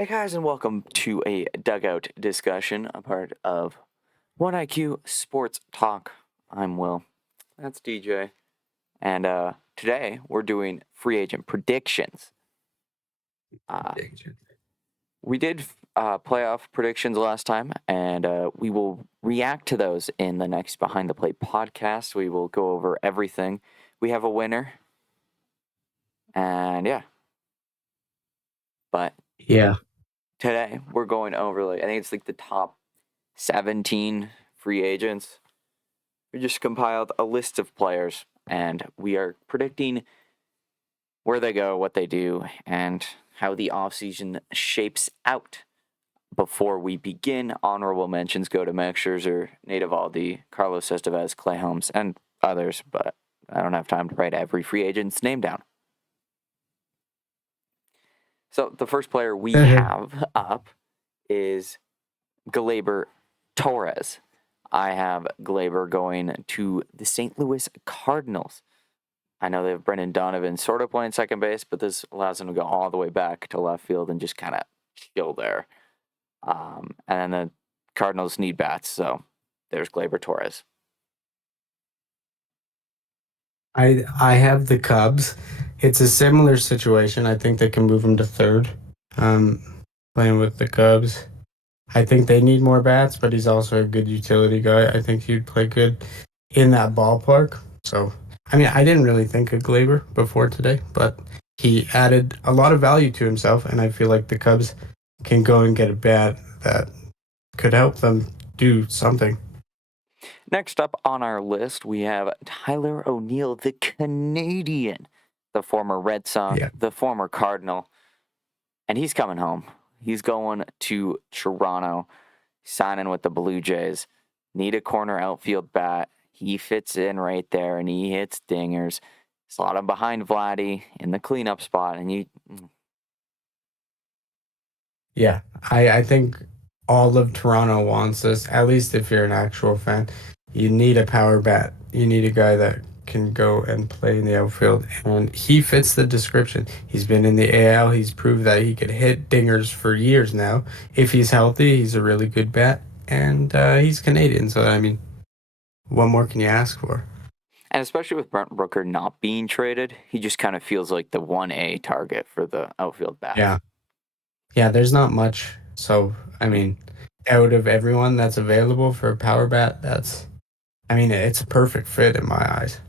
Hey guys, and welcome to a dugout discussion, a part of 1IQ Sports Talk. I'm Will. That's DJ. And today we're doing free agent predictions. We did playoff predictions last time, and we will react to those in the next Behind the Plate podcast. We will go over everything. We have a winner. And yeah. But Yeah. today we're going over, I think it's the top 17 free agents. We just compiled a list of players, and we are predicting where they go, what they do, and how the offseason shapes out. Before we begin, honorable mentions go to Max Scherzer, Nate Eovaldi, Carlos Estevez, Clay Holmes, and others, but I don't have time to write every free agent's name down. So the first player we have up is Gleyber Torres. I have Gleyber going to the St. Louis Cardinals. I know they have Brendan Donovan sort of playing second base, but this allows him to go all the way back to left field and just kind of chill there. And then the Cardinals need bats, so there's Gleyber Torres. I have the Cubs. It's a similar situation. I think they can move him to third. Playing with the Cubs. I think they need more bats, but he's also a good utility guy. I think he'd play good in that ballpark. So, I didn't really think of Gleyber before today, but he added a lot of value to himself, and I feel like the Cubs can go and get a bat that could help them do something. Next up on our list, we have Tyler O'Neill, the Canadian, the former Red Sox, the former Cardinal, and he's coming home. He's going to Toronto, signing with the Blue Jays. Need a corner outfield bat. He fits in right there, and he hits dingers. Slot him behind Vladdy in the cleanup spot, and Yeah, I think all of Toronto wants this, at least if you're an actual fan. You need a power bat. You need a guy that can go and play in the outfield, and he fits the description. He's been in the AL. He's proved that he could hit dingers for years now. If he's healthy, he's a really good bat, and he's Canadian, so, what more can you ask for? And especially with Brent Rooker not being traded, he just kind of feels like the 1A target for the outfield bat. Yeah, there's not much. So, out of everyone that's available for a power bat, it's a perfect fit in my eyes.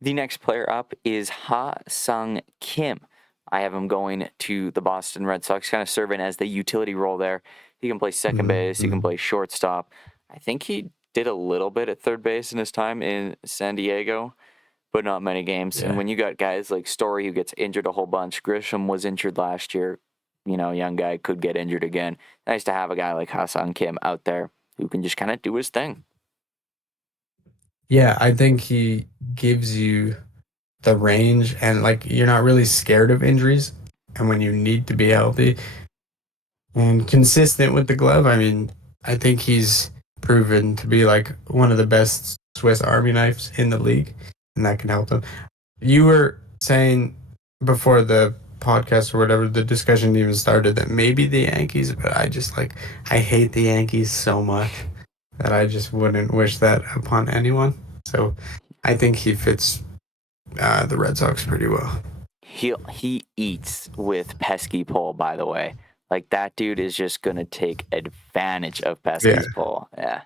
The next player up is Ha-Sung Kim. I have him going to the Boston Red Sox, kind of serving as the utility role there. He can play second base. He can play shortstop. I think he did a little bit at third base in his time in San Diego, but not many games. Yeah. And when you got guys like Story who gets injured a whole bunch, Grisham was injured last year, young guy could get injured again. Nice to have a guy like Ha-Sung Kim out there who can just kind of do his thing. Yeah, I think he gives you the range, and you're not really scared of injuries. And when you need to be healthy and consistent with the glove, I think he's proven to be one of the best Swiss Army knives in the league, and that can help them. You were saying before the podcast or whatever, the discussion even started, that maybe the Yankees, but I hate the Yankees so much that I just wouldn't wish that upon anyone. So I think he fits the Red Sox pretty well. He eats with pesky pull, by the way. That dude is just going to take advantage of Pesky's pull. Yeah.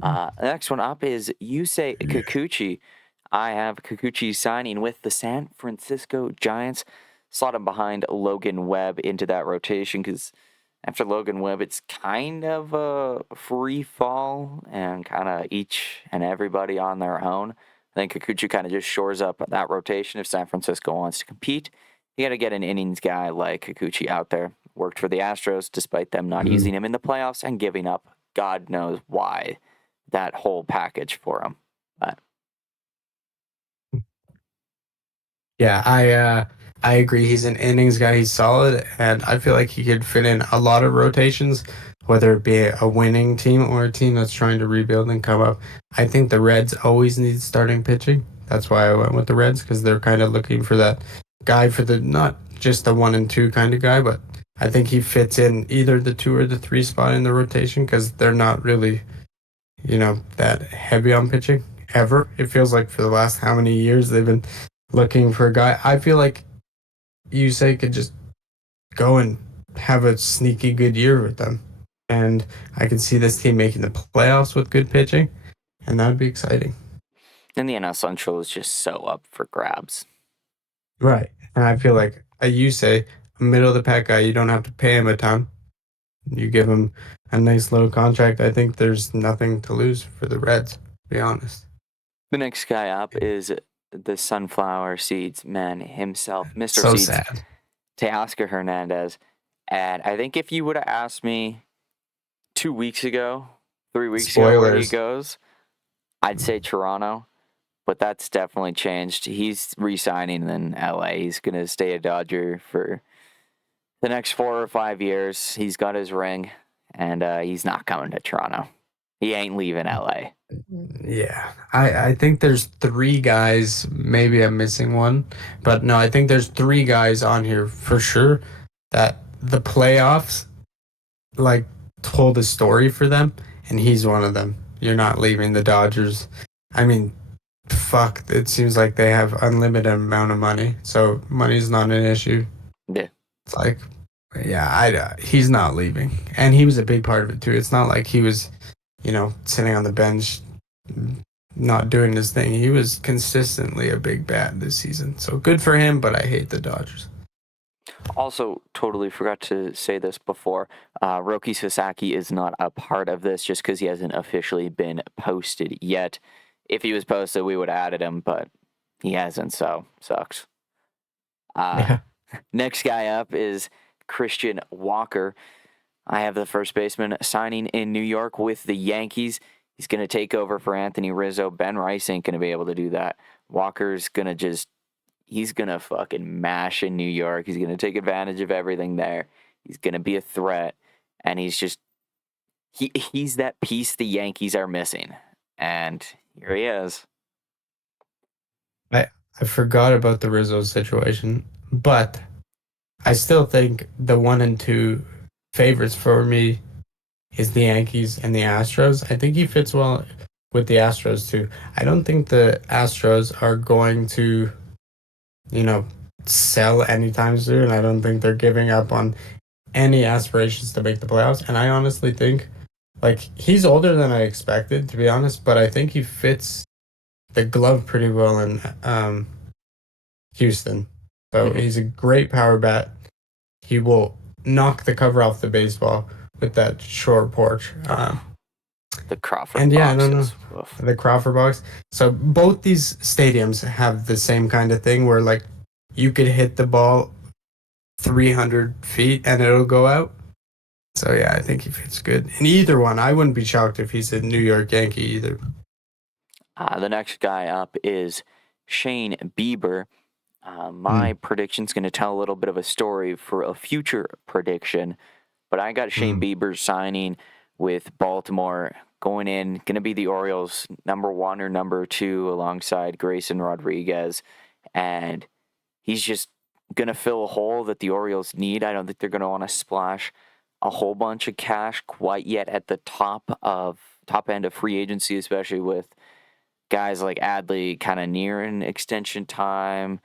The next one up is Yusei Kikuchi. I have Kikuchi signing with the San Francisco Giants. Slot him behind Logan Webb into that rotation, because after Logan Webb, it's kind of a free fall and kind of each and everybody on their own. I think Kikuchi kind of just shores up that rotation if San Francisco wants to compete. You got to get an innings guy like Kikuchi out there. Worked for the Astros despite them not using him in the playoffs and giving up God knows why that whole package for him. But yeah, I agree. He's an innings guy. He's solid, and I feel like he could fit in a lot of rotations, whether it be a winning team or a team that's trying to rebuild and come up. I think the Reds always need starting pitching. That's why I went with the Reds, because they're kind of looking for that guy for the, not just the 1 and 2 kind of guy, but I think he fits in either the 2 or the 3 spot in the rotation because they're not really, that heavy on pitching ever. It feels like for the last how many years they've been looking for a guy. I feel like Yusei could just go and have a sneaky good year with them. And I can see this team making the playoffs with good pitching, and that would be exciting. And the NL Central is just so up for grabs. Right. And I feel like you say a middle of the pack guy, you don't have to pay him a ton. You give him a nice little contract. I think there's nothing to lose for the Reds, to be honest. The next guy up is the Sunflower Seeds man himself, Mr. So Seeds, sad. Teoscar Hernandez. And I think if you would have asked me 2 weeks ago, 3 weeks ago where he goes, I'd say Toronto. But that's definitely changed. He's re-signing in LA. He's going to stay a Dodger for the next 4 or 5 years. He's got his ring, and he's not coming to Toronto. He ain't leaving LA. Yeah. I think there's 3 guys. Maybe I'm missing one. But no, I think there's 3 guys on here for sure that the playoffs, like, told a story for them, and he's one of them. You're not leaving the Dodgers. I mean, fuck, it seems like they have unlimited amount of money, so money's not an issue. Yeah. It's like, yeah, he's not leaving, and he was a big part of it too. It's not like he was, sitting on the bench, not doing his thing. He was consistently a big bat this season, so good for him. But I hate the Dodgers. Also, totally forgot to say this before. Roki Sasaki is not a part of this just because he hasn't officially been posted yet. If he was posted, we would have added him, but he hasn't, so sucks. Next guy up is Christian Walker. I have the first baseman signing in New York with the Yankees. He's going to take over for Anthony Rizzo. Ben Rice ain't going to be able to do that. Walker's going to he's going to fucking mash in New York. He's going to take advantage of everything there. He's going to be a threat, and he's that piece the Yankees are missing. And here he is. I forgot about the Rizzo situation, but I still think the 1 and 2 favorites for me is the Yankees and the Astros. I think he fits well with the Astros too. I don't think the Astros are going to, sell anytime soon. I don't think they're giving up on any aspirations to make the playoffs. And I honestly think, he's older than I expected, to be honest, but I think he fits the glove pretty well in Houston. So he's a great power bat. He will knock the cover off the baseball with that short porch. The Crawford and yeah, boxes. I don't know. The Crawford box. So both these stadiums have the same kind of thing where you could hit the ball 300 feet and it'll go out. So yeah, I think he fits good in either one. I wouldn't be shocked if he's a New York Yankee either. The next guy up is Shane Bieber. My prediction's going to tell a little bit of a story for a future prediction, but I got Shane Bieber signing with Baltimore, going in, going to be the Orioles' number 1 or number 2 alongside Grayson Rodriguez, and he's just going to fill a hole that the Orioles need. I don't think they're going to want to splash a whole bunch of cash quite yet at the top end of free agency, especially with guys like Adley kind of nearing extension time.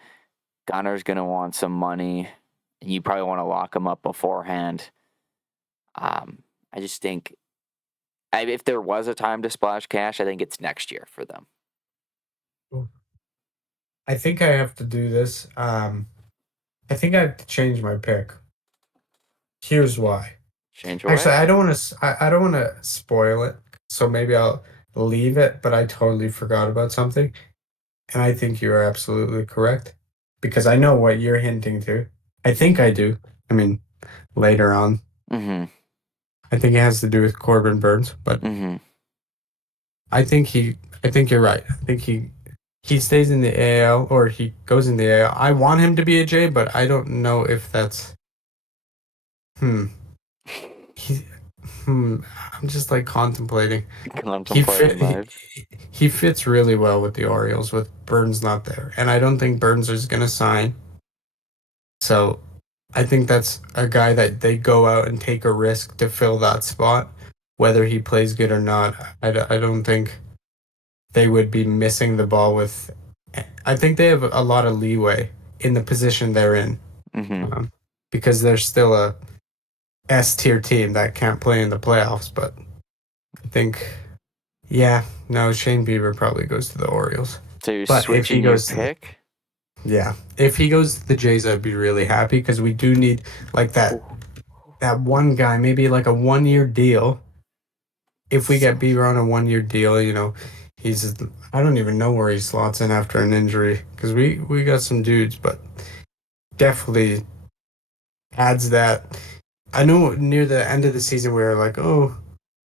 Gunner's going to want some money. You probably want to lock him up beforehand. I just think if there was a time to splash cash, I think it's next year for them. I think I have to do this. I think I have to change my pick. Here's why. Actually, I don't want to spoil it, so maybe I'll leave it. But I totally forgot about something, and I think you are absolutely correct because I know what you're hinting to. I think I do. I mean, later on. Mm-hmm. I think it has to do with Corbin Burns, but I think you're right. I think he stays in the AL or he goes in the AL. I want him to be a J, but I don't know if that's I'm just contemplating. He fits really well with the Orioles with Burns not there. And I don't think Burns is gonna sign. So I think that's a guy that they go out and take a risk to fill that spot, whether he plays good or not. I don't think they would be missing the ball with. I think they have a lot of leeway in the position they're in, Hmm. um, because they're still a S tier team that can't play in the playoffs. But I think, yeah, no, Shane Bieber probably goes to the Orioles. So you're But if he switching your goes to the, pick? yeah, if he goes to the Jays, I'd be really happy because we do need like Ooh. that one guy, maybe like a 1 year deal. If we So get Bieber on a 1 year deal, he's I don't even know where he slots in after an injury because we got some dudes, but definitely adds that. I know near the end of the season we were like, oh,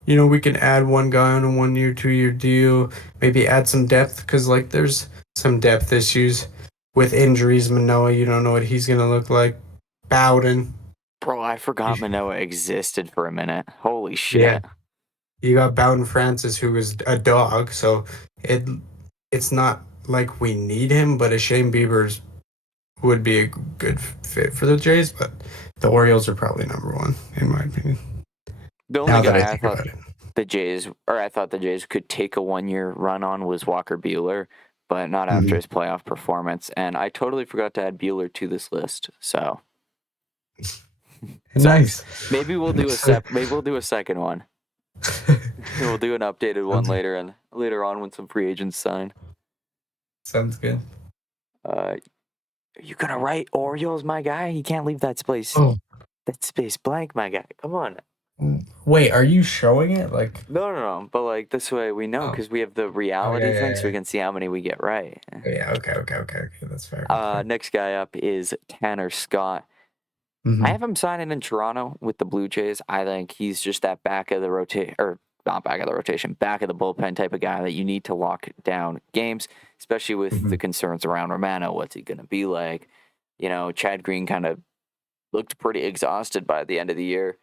we can add one guy on a 1 year, 2 year deal, maybe add some depth because like there's some depth issues with injuries. Manoa, you don't know what he's gonna look like. Bowden, bro, I forgot Manoa existed for a minute. Holy yeah, shit. you got Bowden Francis, who is a dog, so it it's not like we need him, but a Shane Bieber's would be a good fit for the Jays, but the Orioles are probably number one in my opinion. The only Now that I guy I think thought about it. I thought the Jays could take a 1 year run on was Walker Bueller, but not after Mhm. his playoff performance. And I totally forgot to add Bueller to this list. So sucks. Nice. Maybe we'll do a second one. We'll do an updated one Sounds, later on when some free agents sign. sounds good. Are you gonna write Orioles, my guy? You can't leave Oh, that space blank, my guy. Come on. wait, are you showing it? Like, No. But like this way we know oh, because we have the oh reality thing, so we can see how many we get right. yeah. Okay. That's fair. That's fair. Next guy up is Tanner Scott. I Hmm. have him signing in Toronto with the Blue Jays. I think he's just that back of the rotation, or not back of the rotation, back of the bullpen type of guy that you need to lock down games, especially with the Hmm. concerns around Romano. What's he going to be like? Chad Green kind of looked pretty exhausted by the end of the year.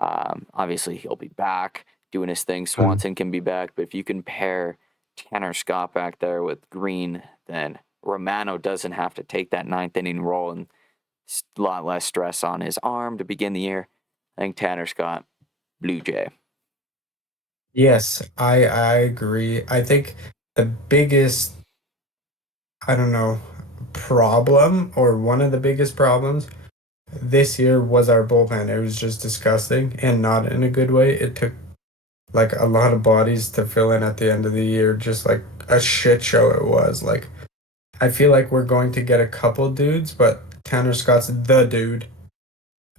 Obviously, he'll be back doing his thing. Swanson can be back, but if you can pair Tanner Scott back there with Green, then Romano doesn't have to take that ninth inning role and a lot less stress on his arm to begin the year. I think Tanner Scott, Blue Jay. Yes, I agree. I think the biggest, I don't know, problem or one of the biggest problems this year was our bullpen. It was just disgusting and not in a good way. It took like a lot of bodies to fill in at the end of the year, just like a shit show it was. Like I feel like we're going to get a couple dudes, but Tanner Scott's the dude.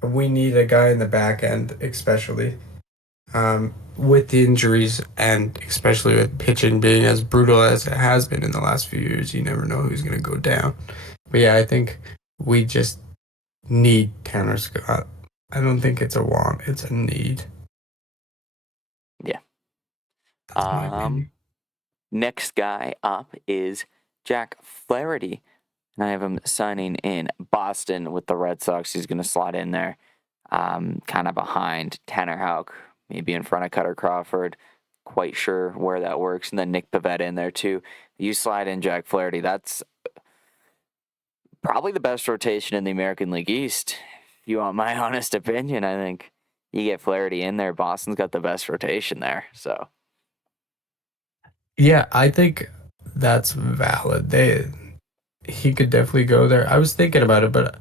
We need a guy in the back end, especially with the injuries and especially with pitching being as brutal as it has been in the last few years. You never know who's going to go down. But yeah, I think we just need Tanner Scott. I don't think it's a want, it's a need. Yeah. That's my Um, opinion. Next guy up is Jack Flaherty. And I have him signing in Boston with the Red Sox. He's going to slot in there, kind of behind Tanner Houck, maybe in front of Cutter Crawford. Quite sure where that works. And then Nick Pivetta in there too. You slide in Jack Flaherty. That's probably the best rotation in the American League East. If you want my honest opinion, I think you get Flaherty in there. Boston's got the best rotation there. So Yeah, I think that's valid. He could definitely go there. I was thinking about it, but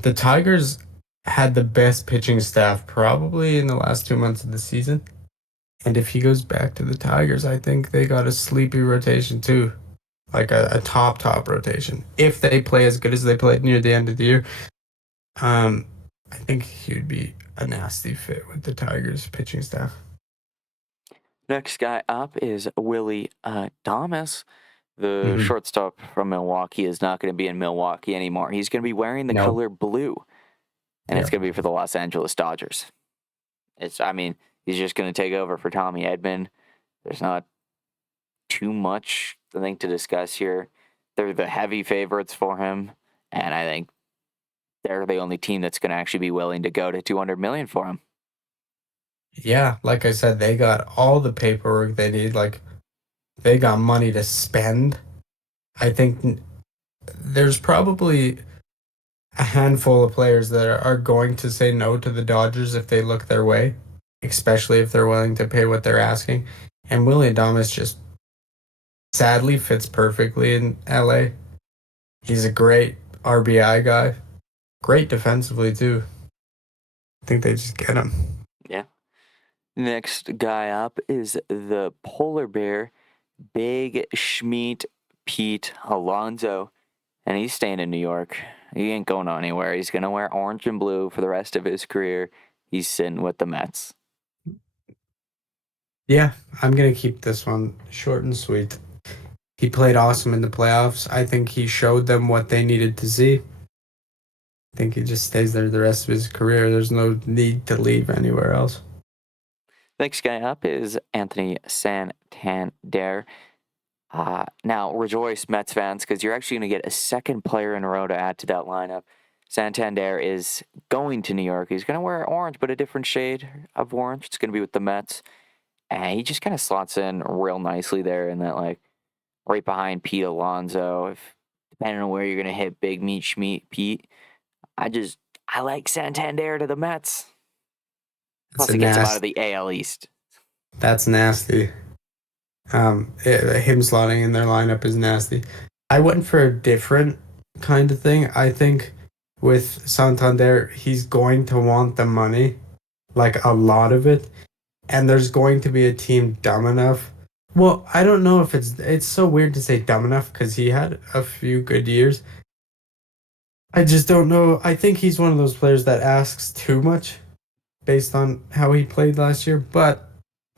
the Tigers had the best pitching staff probably in the last 2 months of the season. And if he goes back to the Tigers, I think they got a sleepy rotation too, like a top rotation. If they play as good as they played near the end of the year, um, I think he would be a nasty fit with the Tigers pitching staff. next guy up is Willie Thomas. The Hmm. shortstop from Milwaukee is not going to be in Milwaukee anymore. He's going to be wearing the No. color blue, and it's Yeah. going to be for the Los Angeles Dodgers. I mean, he's just going to take over for Tommy Edman. There's not too much, I think, to discuss here. They're the heavy favorites for him, and I think they're the only team that's going to actually be willing to go to 200 million for him. Yeah, like I said, they got all the paperwork they need. Like they got money to spend. I think there's probably a handful of players that are going to say no to the Dodgers if they look their way, especially if they're willing to pay what they're asking. And Willie Adames just sadly fits perfectly in LA. He's a great RBI guy, great defensively too. I think they just get him. Yeah. Next guy up is the polar bear, Big Schmeat Pete Alonso, and he's staying in New York. He ain't going anywhere. He's going to wear orange and blue for the rest of his career. He's sitting with the Mets. Yeah, I'm gonna keep this one short and sweet. He played awesome in the playoffs. I think he showed them what they needed to see. I think he just stays there the rest of his career. There's no need to leave anywhere else. Next guy up is Anthony Santander. Now, rejoice, Mets fans, because you're actually going to get a second player in a row to add to that lineup. Santander is going to New York. He's going to wear orange, but a different shade of orange. It's going to be with the Mets. And he just kind of slots in real nicely there in that, like, right behind Pete Alonso. Depending on where you're going to hit Big Meat Schmeat Pete, I like Santander to the Mets. That's Plus, a it gets him out of nasty. the AL East. That's nasty. Him slotting in their lineup is nasty. I went for a different kind of thing. I think with Santander, he's going to want the money, like a lot of it, and there's going to be a team dumb enough. Well, I don't know if it's so weird to say dumb enough because he had a few good years. I just don't know. I think he's one of those players that asks too much based on how he played last year, but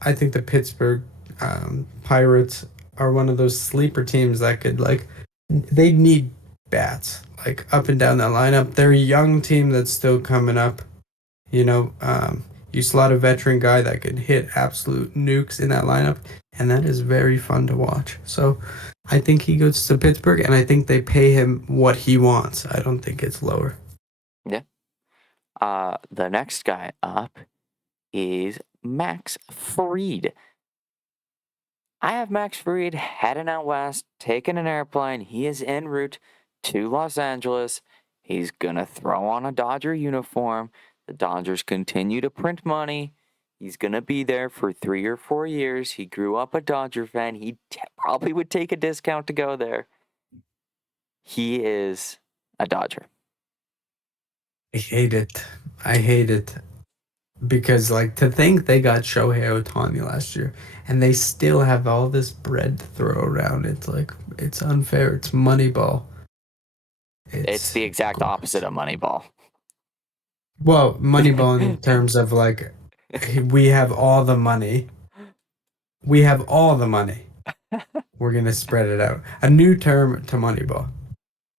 I think the Pittsburgh Pirates are one of those sleeper teams that could they need bats like up and down that lineup. They're a young team that's still coming up. You know, you slot a veteran guy that could hit absolute nukes in that lineup, and that is very fun to watch. So I think he goes to Pittsburgh, and I think they pay him what he wants. I don't think it's lower. Yeah. The next guy up is Max Fried. I have Max Fried heading out west, taking an airplane. He is en route to Los Angeles. He's going to throw on a Dodger uniform. The Dodgers continue to print money. He's going to be there for 3 or 4 years. He grew up a Dodger fan. He probably would take a discount to go there. He is a Dodger. I hate it. I hate it. Because like to think they got Shohei Ohtani last year and they still have all this bread to throw around. It's like it's unfair. It's Moneyball. It's the exact Gross. opposite of Moneyball. Well, Moneyball in terms of like we have all the money. We have all the money. We're gonna spread it out. A new term to Moneyball.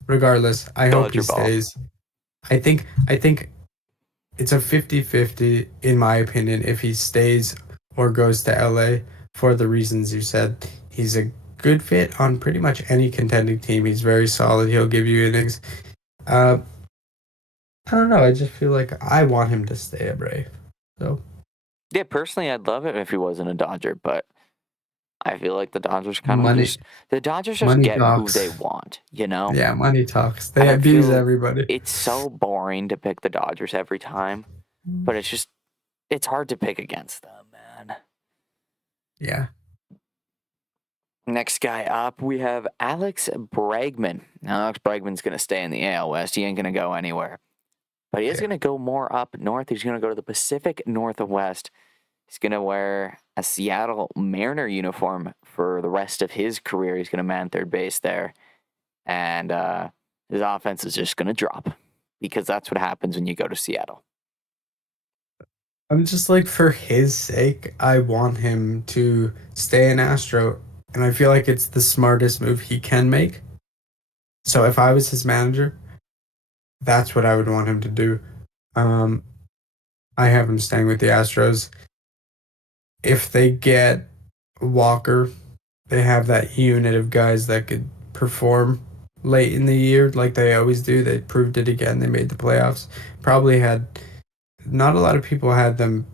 Regardless, I hope he Dodger ball. stays. I think it's a 50-50 in my opinion if he stays or goes to LA for the reasons you said. He's a good fit on pretty much any contending team. He's very solid. He'll give you innings. Uh, I don't know. I just feel like I want him to stay a Brave. So Yeah, personally, I'd love it if he wasn't a Dodger, but I feel like the Dodgers money, just money get who they talks. want, you know? Yeah, money talks. And They I abuse feel everybody. it's so boring to pick the Dodgers every time, but it's hard to pick against them, man. Yeah. Next guy up, we have Alex Bregman. Now, Alex Bregman's going to stay in the AL West. He ain't going to go anywhere. But he is going to go more up north. He's going to go to the Pacific Northwest. He's going to wear a Seattle Mariner uniform for the rest of his career. He's going to man third base there. And his offense is just going to drop because that's what happens when you go to Seattle. I'm just like, for his sake, I want him to stay an Astro, and I feel like it's the smartest move he can make. So if I was his manager, that's what I would want him to do. Um, I have him staying with the Astros. If they get Walker, they have that unit of guys that could perform late in the year like they always do. They proved it again. They made the playoffs. Probably had not a lot of people had them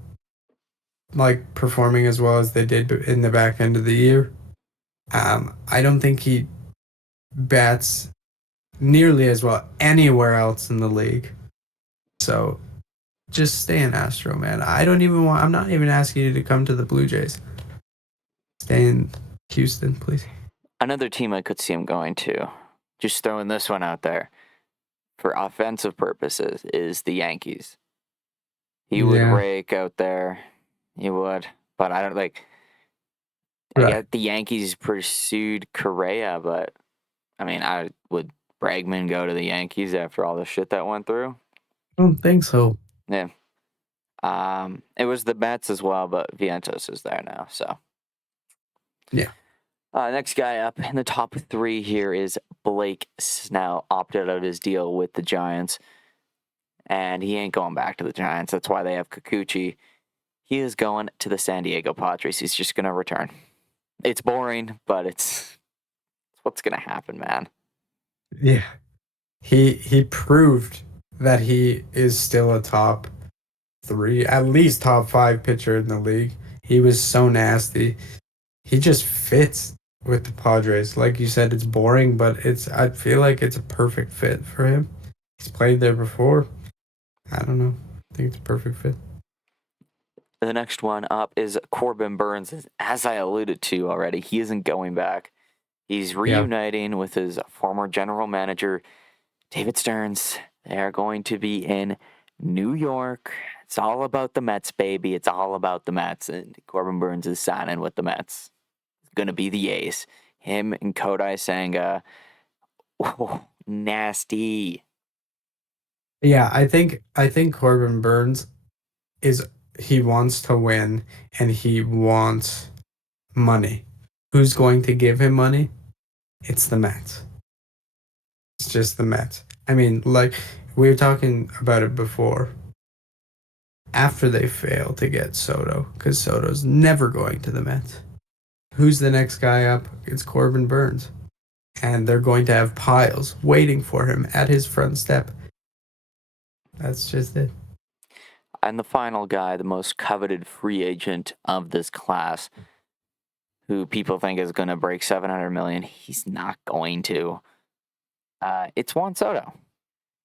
like performing as well as they did in the back end of the year. I don't think he bats nearly as well anywhere else in the league. So just stay in Astro, man. I'm not even asking you to come to the Blue Jays. Stay in Houston, please. Another team I could see him going to, just throwing this one out there, for offensive purposes, is the Yankees. He would Yeah. rake out there. He would. But I don't like. I Right. get the Yankees pursued Correa, but I mean, would Bregman go to the Yankees after all the shit that went through? I don't think so. Yeah. It was the Mets as well, but Vientos is there now. So Yeah. next guy up in the top 3 here is Blake Snell, opted out of his deal with the Giants, and he ain't going back to the Giants. That's why they have Kikuchi. He is going to the San Diego Padres. He's just gonna return. It's boring, but it's what's gonna happen, man. Yeah. He proved that he is still a top 3, at least top 5 pitcher in the league. He was so nasty. He just fits with the Padres. Like you said, it's boring, but I feel like it's a perfect fit for him. He's played there before. I don't know. I think it's a perfect fit. The next one up is Corbin Burns. As I alluded to already, he isn't going back. He's reuniting with his former general manager, David Stearns. They are going to be in New York. It's all about the Mets, baby. It's all about the Mets. And Corbin Burns is signing with the Mets. It's going to be the ace. Him and Kodai Senga. Oh, nasty. Yeah, I think Corbin Burns he wants to win and he wants money. Who's going to give him money? It's the Mets. It's just the Mets. I mean, like we were talking about it before. After they fail to get Soto, because Soto's never going to the Mets. Who's the next guy up? It's Corbin Burns. And they're going to have piles waiting for him at his front step. That's just it. And the final guy, the most coveted free agent of this class, who people think is going to break 700 million, he's not going to. It's Juan Soto.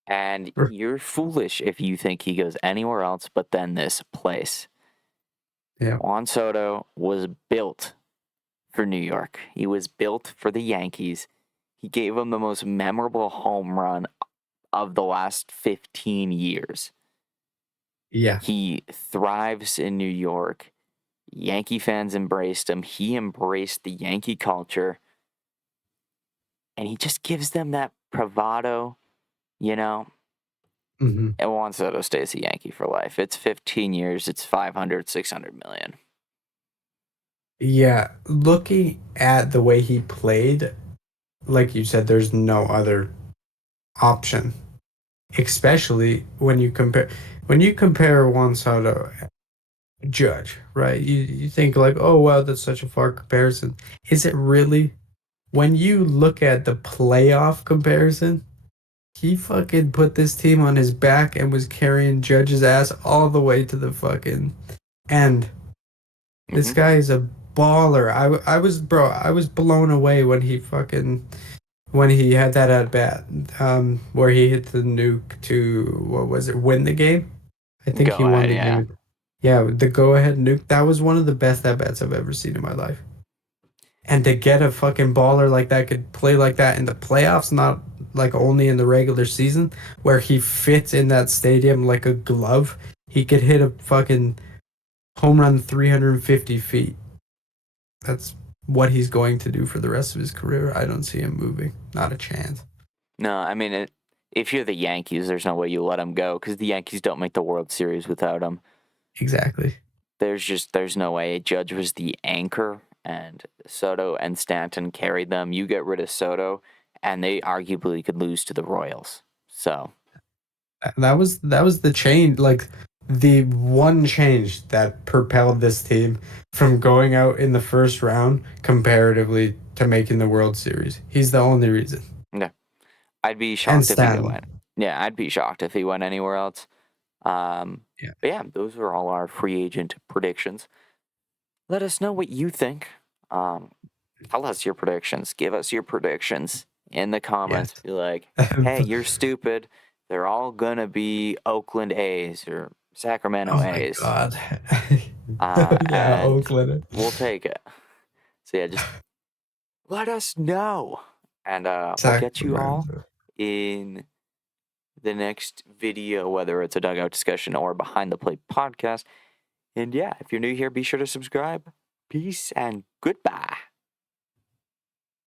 And you're foolish if you think he goes anywhere else but then this place. Yeah. Juan Soto was built for New York. He was built for the Yankees. He gave them the most memorable home run of the last 15 years. Yeah. He thrives in New York. Yankee fans embraced him. He embraced the Yankee culture. And he just gives them that bravado, you know? Mm-hmm. And Juan Soto stays a Yankee for life. It's 15 years. It's 500, 600 million. Yeah. Looking at the way he played, like you said, there's no other option. Especially when you compare Juan Soto Judge, right? You think like, oh wow, that's such a far comparison. Is it really? When you look at the playoff comparison, he fucking put this team on his back and was carrying Judge's ass all the way to the fucking end. This guy is a baller. I was blown away when he had that at bat, where he hit the nuke to what was it? Win the game. I think he won the game. Yeah, the go ahead nuke. That was one of the best at bats I've ever seen in my life. And to get a fucking baller like that could play like that in the playoffs, not like only in the regular season, where he fits in that stadium like a glove. He could hit a fucking home run 350 feet. That's what he's going to do for the rest of his career. I don't see him moving. Not a chance. No, I mean, if you're the Yankees, there's no way you let him go because the Yankees don't make the World Series without him. Exactly. There's no way. Judge was the anchor, and Soto and Stanton carried them. You get rid of Soto, and they arguably could lose to the Royals. So that was the change, like the one change that propelled this team from going out in the first round comparatively to making the World Series. He's the only reason. yeah, I'd be And shocked if he Stanton. went. Yeah, I'd be shocked if he went anywhere else. Yeah. But yeah, those are all our free agent predictions. Let us know what you think. Tell us your predictions. Give us your predictions in the comments. Yes. Be like, hey, you're stupid. They're all going to be Oakland A's or Sacramento Oh my A's. God. Yeah, And Oakland. we'll take it. So yeah, just let us know. And we'll get you all Sacramento. in the next video, whether it's a dugout discussion or behind the plate podcast. And yeah, if you're new here, be sure to subscribe. Peace and goodbye.